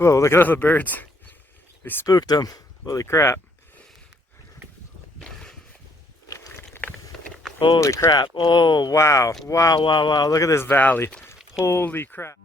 Whoa, look at all the birds. We spooked them. Holy crap. Holy crap. Oh, wow. Wow, wow, wow. Look at this valley. Holy crap.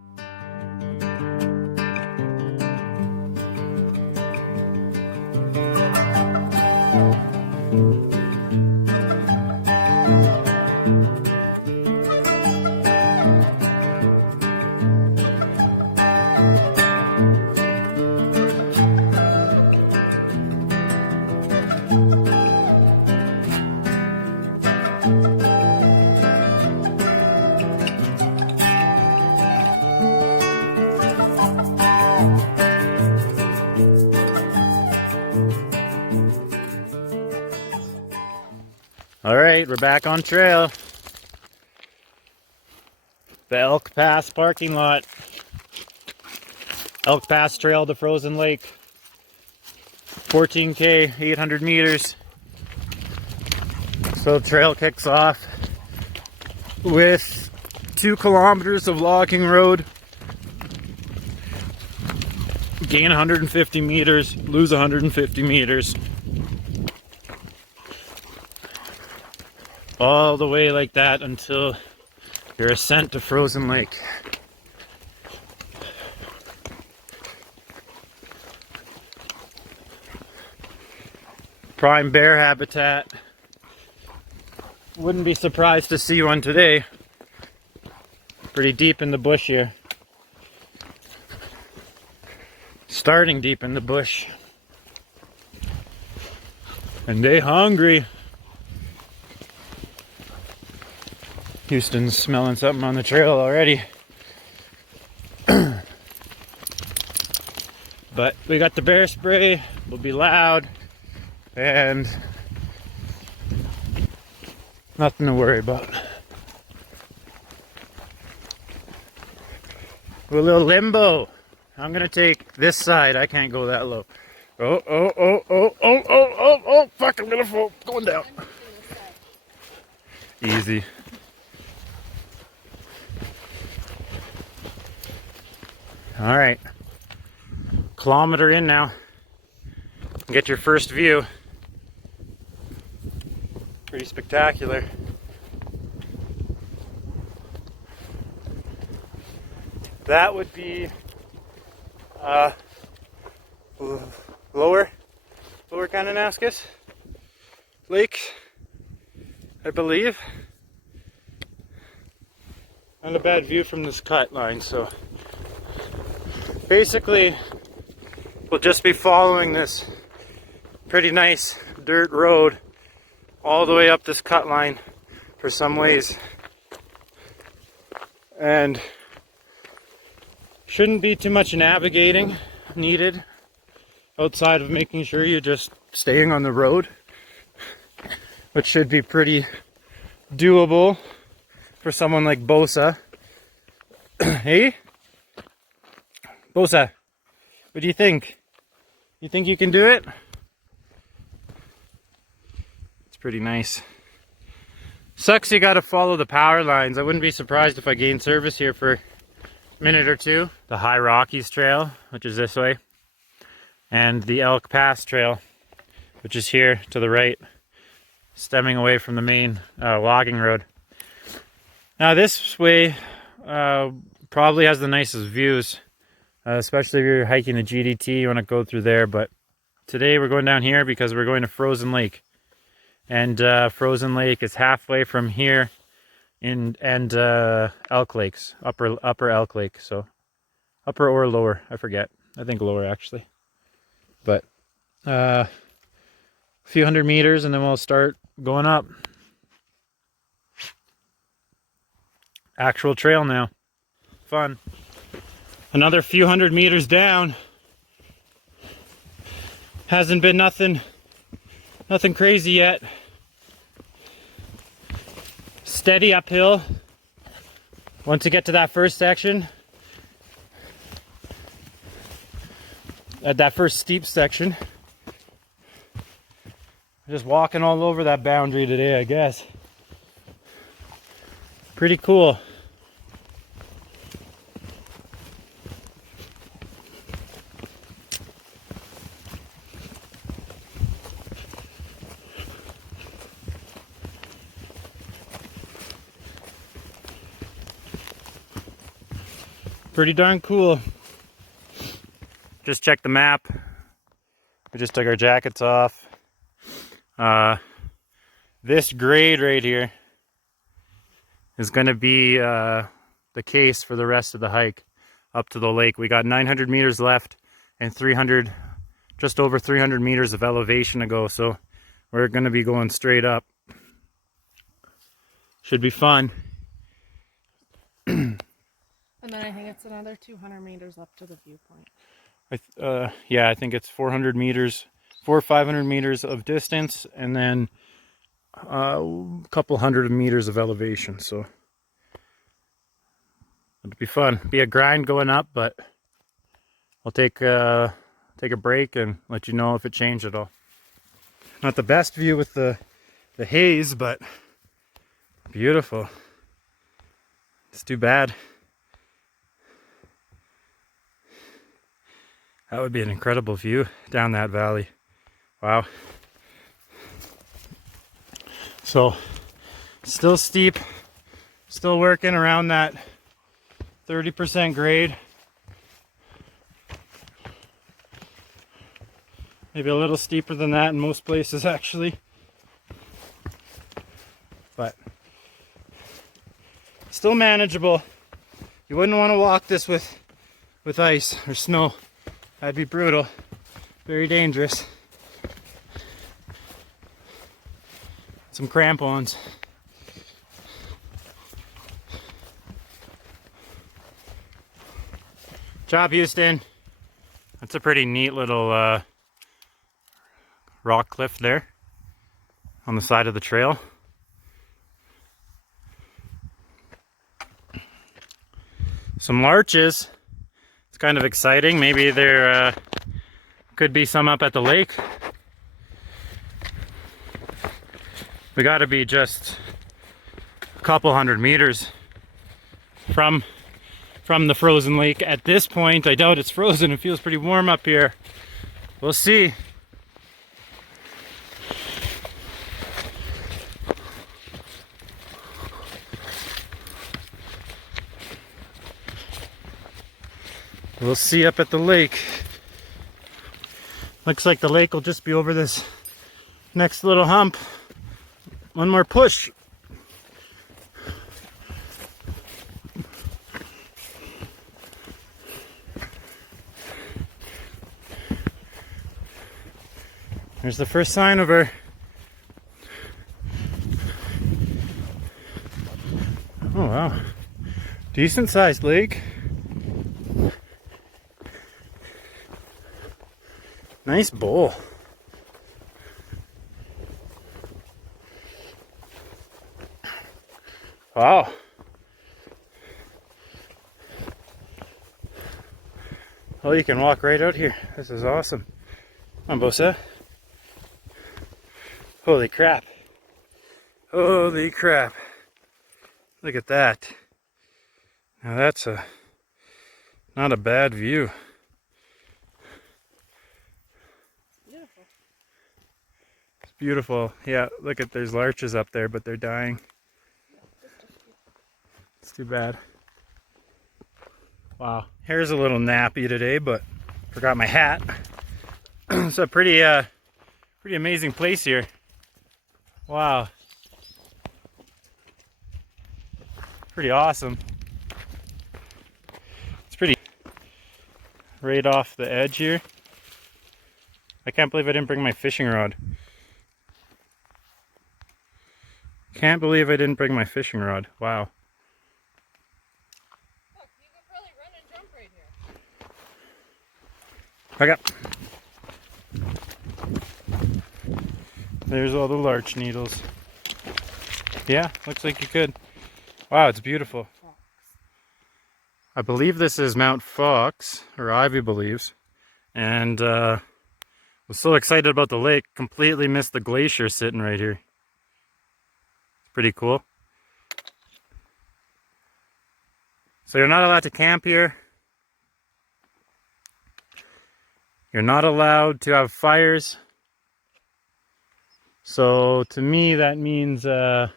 All right, we're back on trail. The Elk Pass parking lot. Elk Pass Trail to Frozen Lake. 14K, 800 meters. So the trail kicks off with 2 kilometers of logging road. Gain 150 meters, lose 150 meters. All the way like that until your ascent to Frozen Lake. Prime bear habitat. Wouldn't be surprised to see one today. Pretty deep in the bush here. Starting deep in the bush. And they hungry. Houston's smelling something on the trail already. But we got the bear spray. We'll be loud. And nothing to worry about. We're a little limbo. I'm gonna take this side. I can't go that low. Oh, oh, oh, oh, oh, oh, oh, oh, fuck, I'm gonna fall. Going down. Easy. All right. Kilometer in now. Get your first view. Pretty spectacular. That would be lower Kananaskis Lake, I believe. Not a bad view from this cut line, so basically we'll just be following this pretty nice dirt road all the way up this cut line for some ways, and shouldn't be too much navigating needed outside of making sure you're just staying on the road, which should be pretty doable for someone like Bosa. Hey Bosa, what do you think? You think you can do it? It's pretty nice. Sucks you gotta follow the power lines. I wouldn't be surprised if I gained service here for a minute or two. The High Rockies Trail, which is this way, and the Elk Pass Trail, which is here to the right, stemming away from the main logging road. Now this way probably has the nicest views, especially if you're hiking a GDT, you want to go through there. But today we're going down here because we're going to Frozen Lake, and Frozen Lake is halfway from here and Elk Lakes, upper Elk Lake, so upper or lower, I forget. I think lower actually. But a few hundred meters and then we'll start going up. Actual trail now. Fun. Another few hundred meters down. Hasn't been nothing crazy yet. Steady uphill. Once you get to that first section, at that first steep section, just walking all over that boundary today, I guess. Pretty cool. Pretty darn cool. Just check the map. We just took our jackets off. This grade right here is going to be the case for the rest of the hike up to the lake. We got 900 meters left and just over 300 meters of elevation to go, so we're going to be going straight up. Should be fun. And then I think it's another 200 meters up to the viewpoint. Yeah, I think it's 400 meters, 400 or 500 meters of distance, and then a couple hundred meters of elevation. So it'll be fun. Be a grind going up, but I'll take a break and let you know if it changed at all. Not the best view with the haze, but beautiful. It's too bad. That would be an incredible view down that valley. Wow. So, still steep, still working around that 30% grade. Maybe a little steeper than that in most places actually. But still manageable. You wouldn't want to walk this with ice or snow. That'd be brutal. Very dangerous. Some crampons. Job, Houston. That's a pretty neat little rock cliff there on the side of the trail. Some larches. It's kind of exciting. Maybe there could be some up at the lake. We got to be just a couple hundred meters from the frozen lake at this point. I doubt it's frozen. It feels pretty warm up here. We'll see. We'll see up at the lake. Looks like the lake will just be over this next little hump. One more push. There's the first sign of her. Oh wow. Decent sized lake. Nice bowl. Wow. Oh, you can walk right out here. This is awesome. Come on, Bosa. Holy crap. Holy crap. Look at that. Now that's not a bad view. Beautiful. Yeah, look at, there's larches up there, but they're dying. It's too bad. Wow. Hair's a little nappy today, but forgot my hat. It's a pretty amazing place here. Wow. Pretty awesome. It's pretty right off the edge here. I can't believe I didn't bring my fishing rod. Can't believe I didn't bring my fishing rod. Wow. Look, you could probably run and jump right here. Okay. There's all the larch needles. Yeah, looks like you could. Wow, it's beautiful. I believe this is Mount Fox, or Ivy believes. And was so excited about the lake, completely missed the glacier sitting right here. Pretty cool. So you're not allowed to camp here. You're not allowed to have fires. So to me that means you'll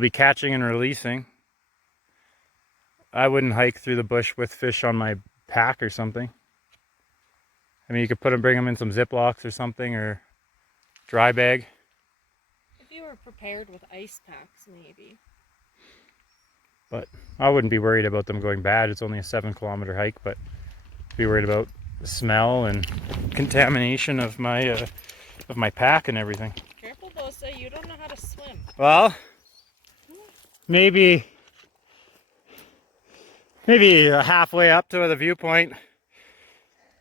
be catching and releasing. I wouldn't hike through the bush with fish on my pack or something. I mean, you could bring them in some Ziplocs or something, or dry bag. If you were prepared with ice packs, maybe. But I wouldn't be worried about them going bad. It's only a 7-kilometer hike, but I'd be worried about the smell and contamination of my pack and everything. Careful, Bosa, you don't know how to swim. Well, maybe halfway up to the viewpoint.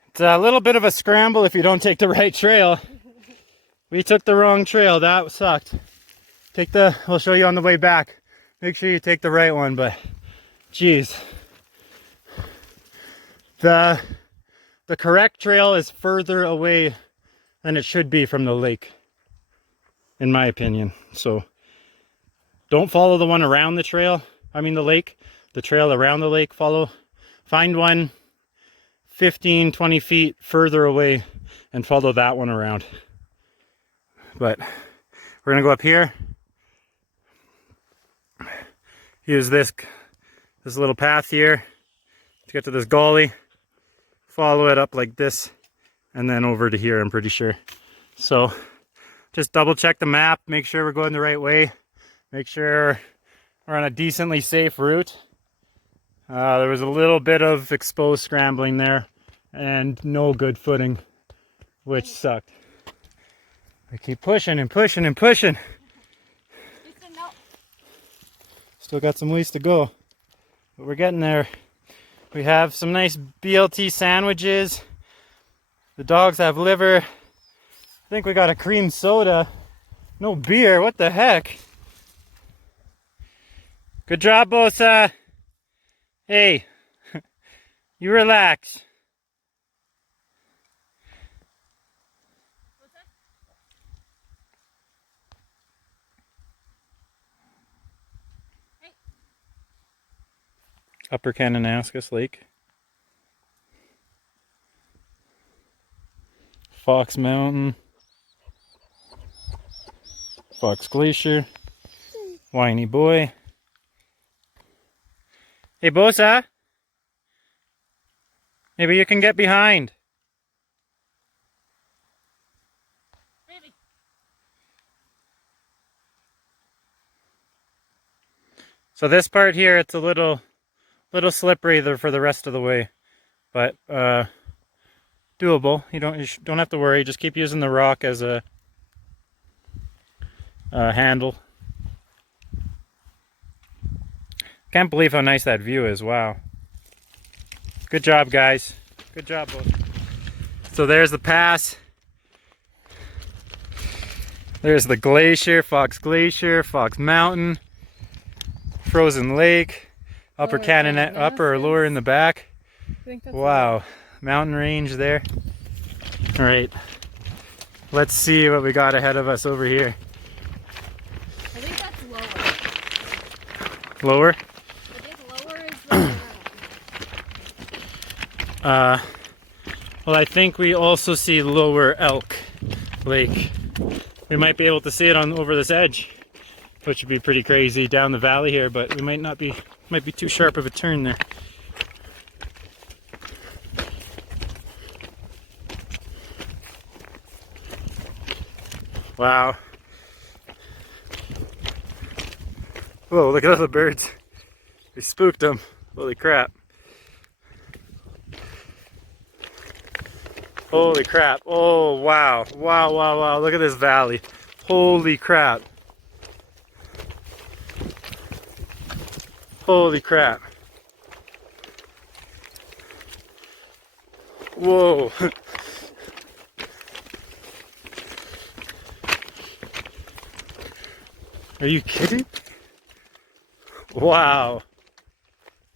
It's a little bit of a scramble if you don't take the right trail. We took the wrong trail. That sucked. We'll show you on the way back. Make sure you take the right one, but geez. The correct trail is further away than it should be from the lake, in my opinion. So don't follow the one around the trail. I mean the lake. The trail around the lake. Find one 15, 20 feet further away and follow that one around. But we're gonna go up here. Use this little path here to get to this gully. Follow it up like this and then over to here, I'm pretty sure. So just double check the map, make sure we're going the right way. Make sure we're on a decently safe route. There was a little bit of exposed scrambling there and no good footing, which sucked. I keep pushing and pushing and pushing. Still got some ways to go, but we're getting there. We have some nice BLT sandwiches. The dogs have liver. I think we got a cream soda. No beer, what the heck? Good job, Bosa. Hey, you relax. Upper Kananaskis Lake. Fox Mountain. Fox Glacier. Whiny boy. Hey, Bosa. Maybe you can get behind. Maybe. So this part here, it's a little slippery for the rest of the way, but doable. You don't have to worry. Just keep using the rock as a handle. Can't believe how nice that view is. Wow. Good job, guys. Good job, both. So there's the pass. There's the glacier, Fox Mountain, Frozen Lake. Upper or lower in the back. I think that's wow, mountain range there. All right, let's see what we got ahead of us over here. I think that's lower. Lower? I think lower is the well, I think we also see Lower Elk Lake. We might be able to see it over this edge, which would be pretty crazy down the valley here, but we might be too sharp of a turn there. Wow. Whoa, look at all the birds. We spooked them. Holy crap. Holy crap. Oh, wow. Wow, wow, wow. Look at this valley. Holy crap. Holy crap. Whoa. Are you kidding? Wow.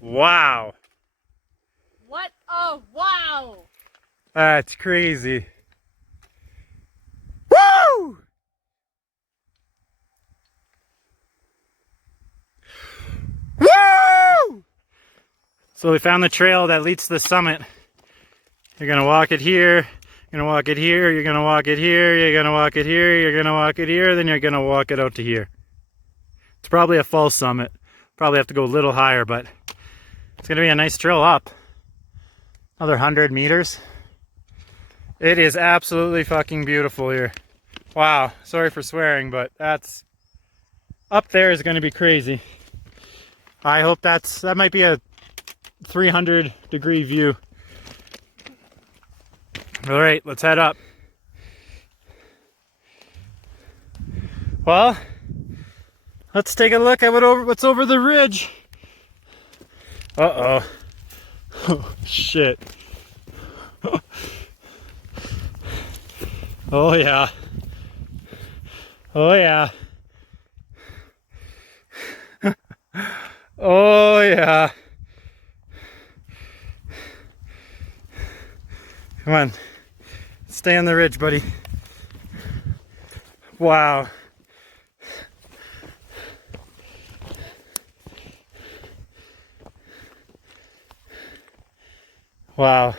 Wow. What? Oh, wow. That's crazy. Woo! Woo! So we found the trail that leads to the summit. You're gonna walk it here, you're gonna walk it here, you're gonna walk it here, you're gonna walk it here, you're gonna walk it here, then you're gonna walk it out to here. It's probably a false summit. Probably have to go a little higher, but It's gonna be a nice trail up. Another 100 meters. It is absolutely fucking beautiful here. Wow, sorry for swearing, but that's up there is gonna be crazy. I hope that might be a 300-degree view. All right, let's head up. Well, let's take a look at what's over the ridge. Uh-oh. Oh, shit. Oh, yeah. Oh, yeah. Oh, yeah. Come on. Stay on the ridge, buddy. Wow. Wow.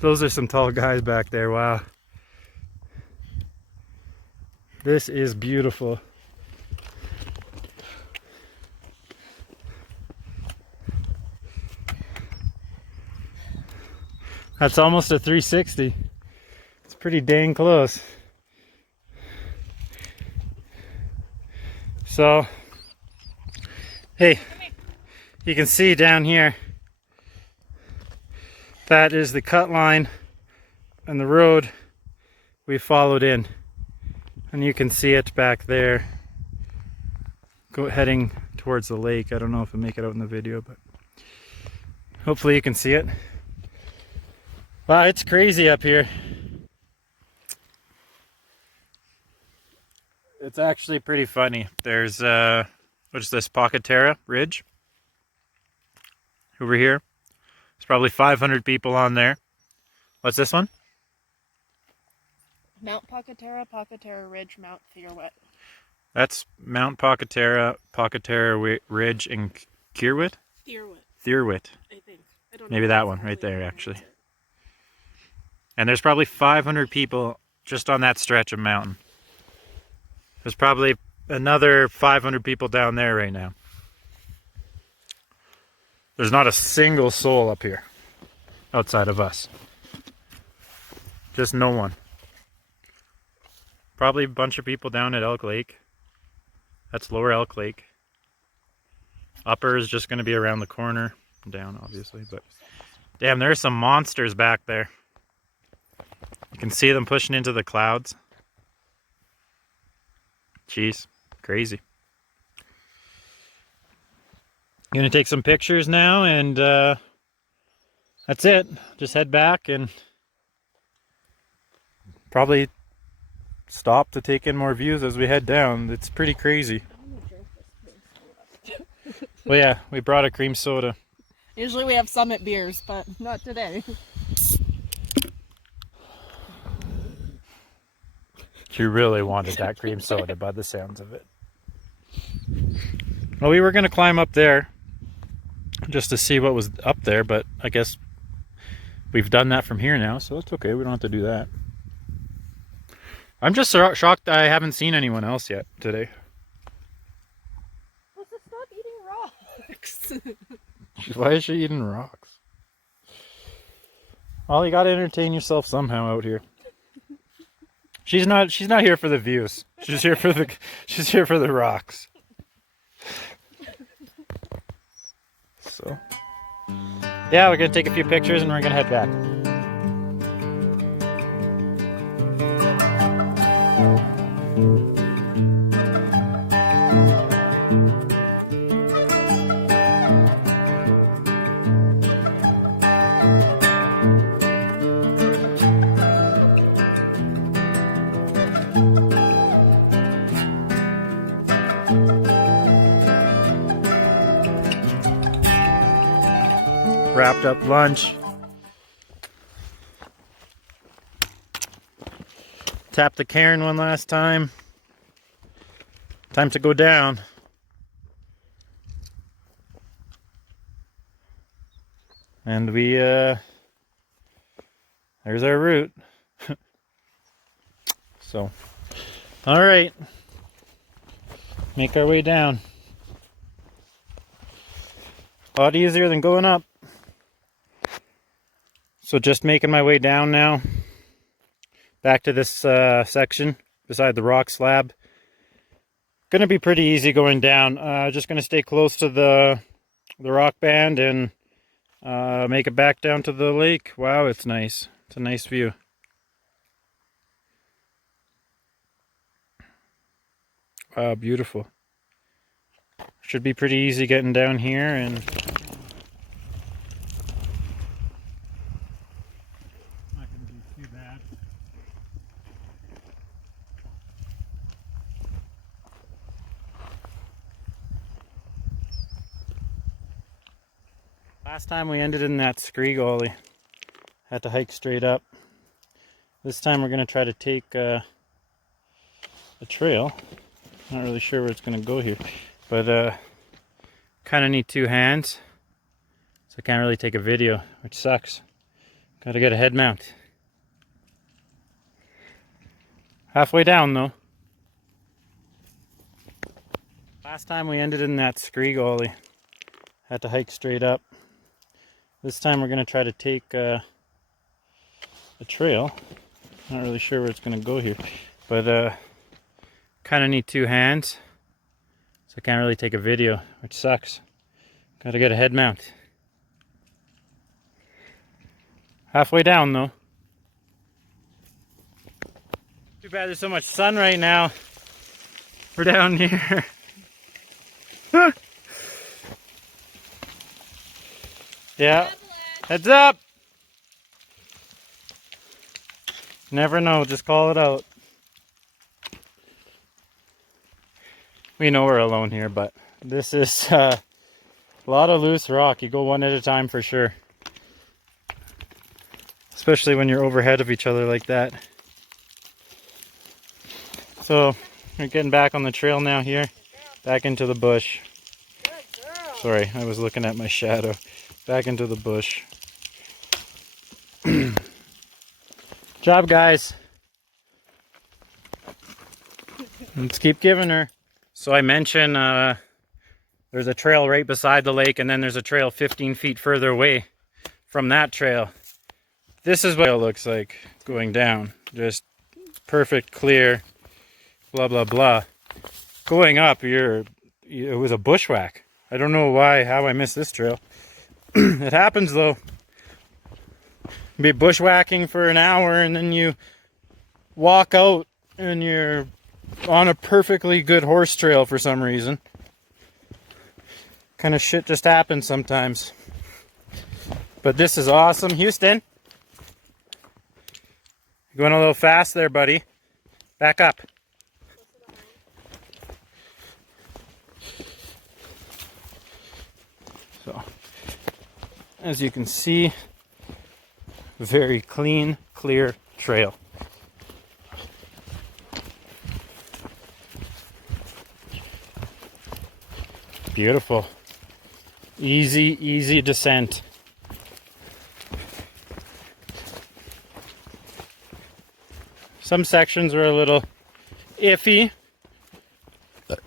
Those are some tall guys back there. Wow. This is beautiful. That's almost a 360. It's pretty dang close. So, hey, you can see down here, that is the cut line and the road we followed in. And you can see it back there, heading towards the lake. I don't know if I'll make it out in the video, but hopefully you can see it. Wow, it's crazy up here. It's actually pretty funny. There's, what's this, Pocatera Ridge? Over here. There's probably 500 people on there. What's this one? Mount Pocatera, Pocatera Ridge, Mount Thierwit. That's Mount Pocatera, Pocatera Ridge, and Kierwit? Thierwit. Thierwit. I think. I don't know. Maybe that one right there, actually. And there's probably 500 people just on that stretch of mountain. There's probably another 500 people down there right now. There's not a single soul up here outside of us. Just no one. Probably a bunch of people down at Elk Lake. That's Lower Elk Lake. Upper is just going to be around the corner. Down, obviously, but damn, there's some monsters back there. You can see them pushing into the clouds. Jeez, crazy. I'm gonna take some pictures now, and that's it. Just head back and probably stop to take in more views as we head down. It's pretty crazy. Well, yeah, we brought a cream soda. Usually we have Summit beers, but not today. You really wanted that cream soda by the sounds of it. Well, we were going to climb up there just to see what was up there, but I guess we've done that from here now, so it's okay. We don't have to do that. I'm just shocked I haven't seen anyone else yet today. Let's just stop eating rocks. Why is she eating rocks? Well, you got to entertain yourself somehow out here. She's not here for the views. She's here for the rocks. So, yeah, we're gonna take a few pictures and we're gonna head back. Wrapped up lunch. Tapped the cairn one last time. Time to go down. And we, there's our route. So, all right. Make our way down. A lot easier than going up. So just making my way down now. Back to this section beside the rock slab. Gonna be pretty easy going down. Just gonna stay close to the rock band and make it back down to the lake. Wow, it's nice. It's a nice view. Wow, beautiful. Should be pretty easy getting down here and not gonna be too bad. Last time we ended in that scree gully. Had to hike straight up. This time we're gonna try to take a trail. Not really sure where it's gonna go here, but kind of need two hands, so I can't really take a video, which sucks. Gotta get a head mount. Halfway down though. Last time we ended in that scree gully. Had to hike straight up. This time we're gonna try to take a trail. Not really sure where it's gonna go here, but kind of need two hands, so I can't really take a video, which sucks. Gotta get a head mount. Halfway down though. Too bad there's so much sun right now. We're down here. Yeah. Heads up! Never know, just call it out. We know we're alone here, but this is a lot of loose rock. You go one at a time for sure. Especially when you're overhead of each other like that. So, we're getting back on the trail now here. Back into the bush. Sorry, I was looking at my shadow. Back into the bush. Job, guys. Let's keep giving her. So I mentioned there's a trail right beside the lake, and then there's a trail 15 feet further away from that trail. This is what it looks like going down. Just perfect, clear, blah, blah, blah. Going up, it was a bushwhack. I don't know how I missed this trail. It happens though. Be bushwhacking for an hour and then you walk out and you're on a perfectly good horse trail for some reason. Kind of shit just happens sometimes. But this is awesome. Houston, you're going a little fast there, buddy. Back up. So, as you can see, very clean, clear trail. Beautiful. Easy descent. Some sections are a little iffy,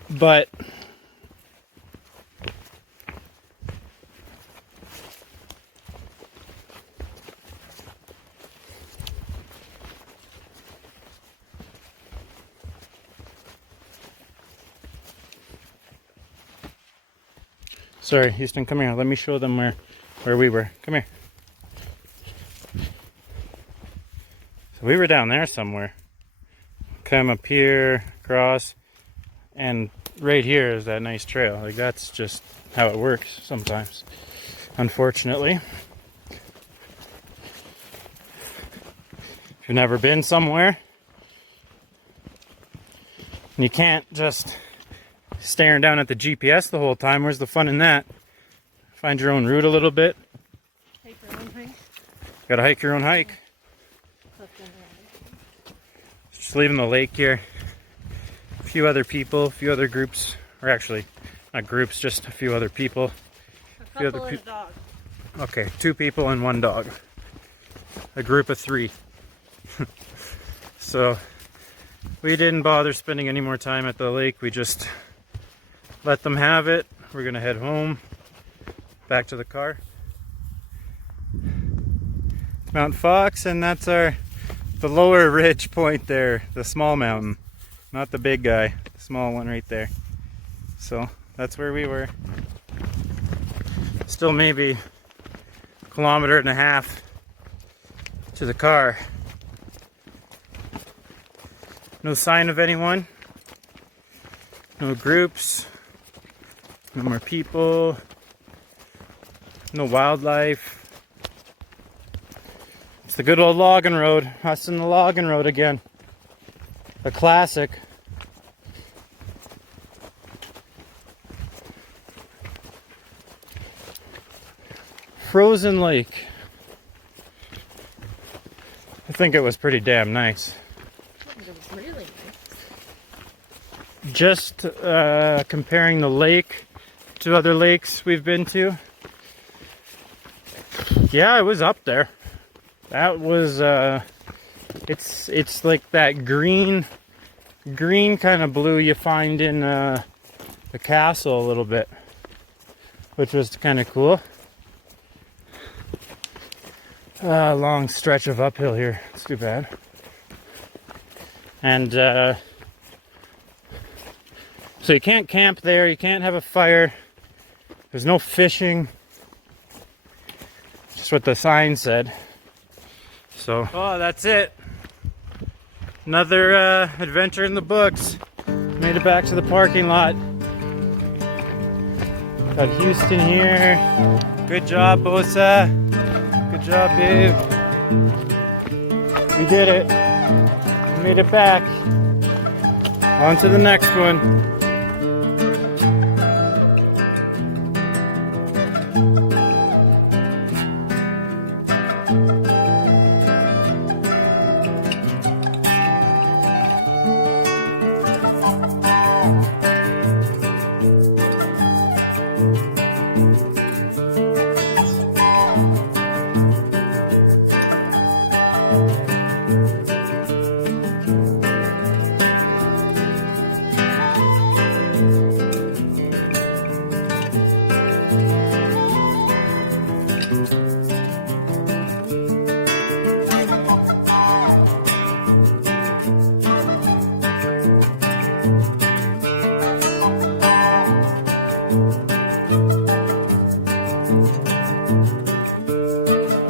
but sorry, Houston, come here. Let me show them where we were. Come here. So we were down there somewhere. Come up here, across, and right here is that nice trail. Like, that's just how it works sometimes, unfortunately. If you've never been somewhere, and you can't just staring down at the GPS the whole time, where's the fun in that? Find your own route a little bit. Hike your own hike. Gotta hike your own hike. Just leaving the lake here. A few other people, a few other groups, or actually not groups, just a few other people. A couple and a dog. Okay, 2 people and 1 dog. A group of 3. So we didn't bother spending any more time at the lake. We just let them have it. We're gonna head home, back to the car. Mount Fox, and that's the lower ridge point there, the small mountain, not the big guy, the small one right there. So that's where we were. Still maybe a kilometer and a half to the car. No sign of anyone, no groups, no more people, no wildlife. It's the good old logging road, us and the logging road again. A classic. Frozen Lake. I think it was pretty damn nice. It was really nice. Just comparing the lake to other lakes we've been to. Yeah, it was up there. That was it's like that green kind of blue you find in the castle a little bit, which was kind of cool. Long stretch of uphill here. It's too bad. And so you can't camp there, you can't have a fire, there's no fishing, just what the sign said. So, oh, that's it. Another adventure in the books. Made it back to the parking lot. Got Houston here. Good job, Bosa. Good job, babe. We did it. We made it back. On to the next one.